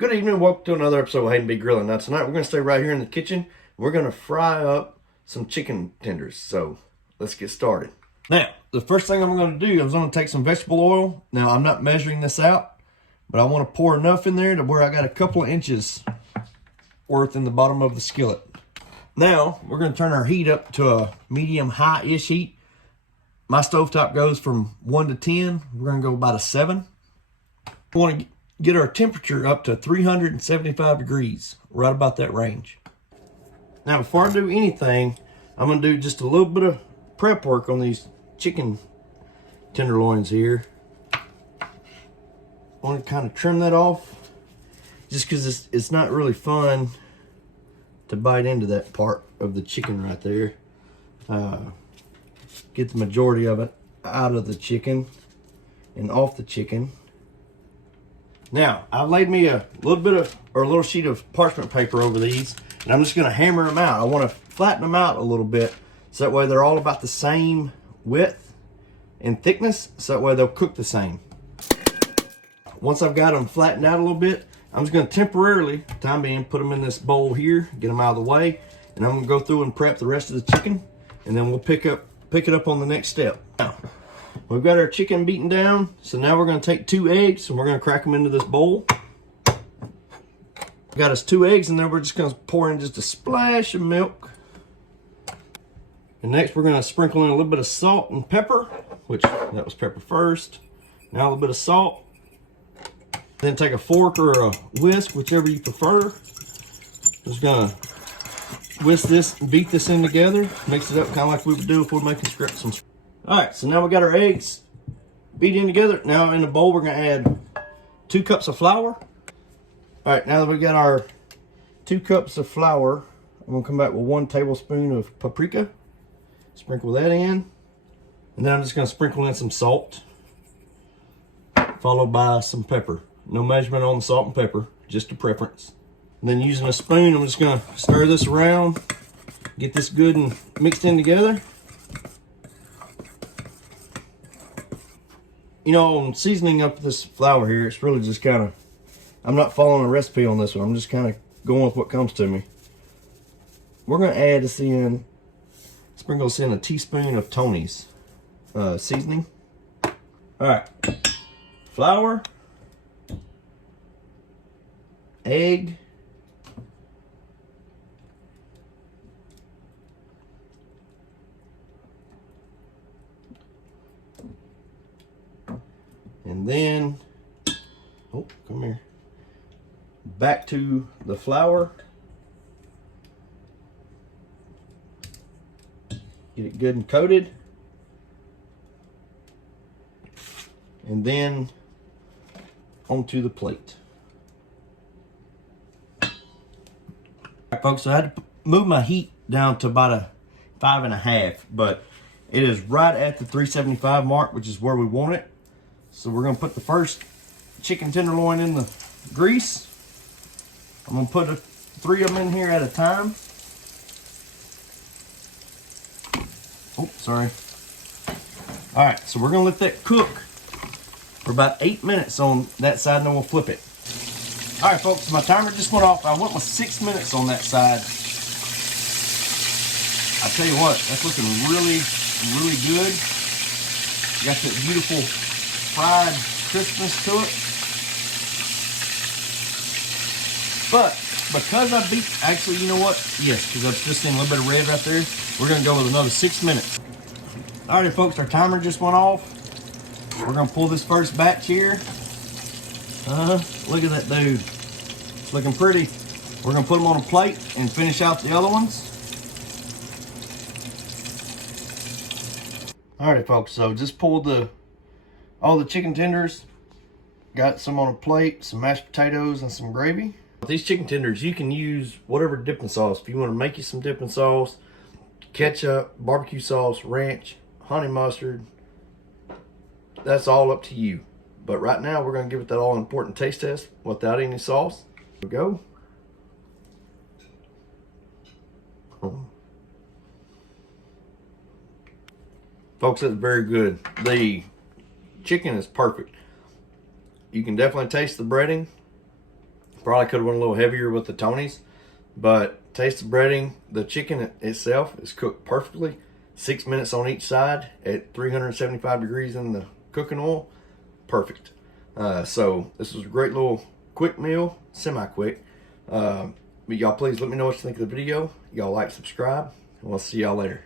Good evening, welcome to another episode of Hayden B Grilling. Now tonight we're going to stay right here in the kitchen. We're going to fry up some chicken tenders. So let's get started. Now, the first thing I'm going to do is I'm going to take some vegetable oil. Now I'm not measuring this out, but I want to pour enough in there to where I got a couple of inches worth in the bottom of the skillet. Now we're going to turn our heat up to a medium high-ish heat. My stovetop goes from 1 to 10. We're going to go about a 7. We want to get our temperature up to 375 degrees, right about that range. Now, before I do anything, I'm going to do just a little bit of prep work on these chicken tenderloins here. I want to kind of trim that off, just because it's not really fun to bite into that part of the chicken right there. Get the majority of it out of the chicken and off the chicken. Now, I've laid me a little sheet of parchment paper over these, and I'm just going to hammer them out. I want to flatten them out a little bit, so that way they're all about the same width and thickness, so that way they'll cook the same. Once I've got them flattened out a little bit, I'm just going to temporarily, time being, put them in this bowl here, get them out of the way, and I'm going to go through and prep the rest of the chicken, and then we'll pick it up on the next step. Now, we've got our chicken beaten down, so now we're going to take 2 eggs and we're going to crack them into this bowl. We got us 2 eggs, and then we're just going to pour in just a splash of milk. And next we're going to sprinkle in a little bit of salt and pepper, which that was pepper first. Now a little bit of salt. Then take a fork or a whisk, whichever you prefer. Just going to whisk this, beat this in together, mix it up kind of like we would do if we're making some. All right, so now we got our eggs beat in together. Now in the bowl, we're gonna add 2 cups of flour. All right, now that we got our 2 cups of flour, I'm gonna come back with 1 tablespoon of paprika. Sprinkle that in. And then I'm just gonna sprinkle in some salt, followed by some pepper. No measurement on the salt and pepper, just a preference. And then using a spoon, I'm just gonna stir this around, get this good and mixed in together. You know, on seasoning up this flour here, it's really just kind of, I'm not following a recipe on this one. I'm just kind of going with what comes to me. We're gonna add this in, sprinkle this in a teaspoon of Tony's seasoning. All right, flour, egg, and then, oh, come here, back to the flour. Get it good and coated. And then onto the plate. All right, folks, so I had to move my heat down to about a 5.5, but it is right at the 375 mark, which is where we want it. So we're going to put the first chicken tenderloin in the grease. I'm going to put 3 of them in here at a time. Oh, sorry. All right, so we're going to let that cook for about 8 minutes on that side, and then we'll flip it. All right, folks, my timer just went off. I went with 6 minutes on that side. I tell you what, that's looking really, really good. Got that beautiful fried crispness to it. But because I beat, actually, you know what? Yes, because I've just seen a little bit of red right there. We're gonna go with another 6 minutes. All right, folks, our timer just went off. We're gonna pull this first batch here. Look at that dude. It's looking pretty. We're gonna put them on a plate and finish out the other ones. All right, folks, so just pulled all the chicken tenders, got some on a plate, some mashed potatoes and some gravy. With these chicken tenders, you can use whatever dipping sauce. If you want to make you some dipping sauce, ketchup, barbecue sauce, ranch, honey mustard, that's all up to you. But right now, we're going to give it that all-important taste test without any sauce. Here we go. Folks, that's very good. The chicken is perfect. You can definitely taste the breading. Probably could have went a little heavier with the Tonys, but taste the breading. The chicken itself is cooked perfectly. 6 minutes on each side at 375 degrees in the cooking oil. Perfect. So this was a great little quick meal, semi-quick. But y'all please let me know what you think of the video. Y'all like, subscribe, and we'll see y'all later.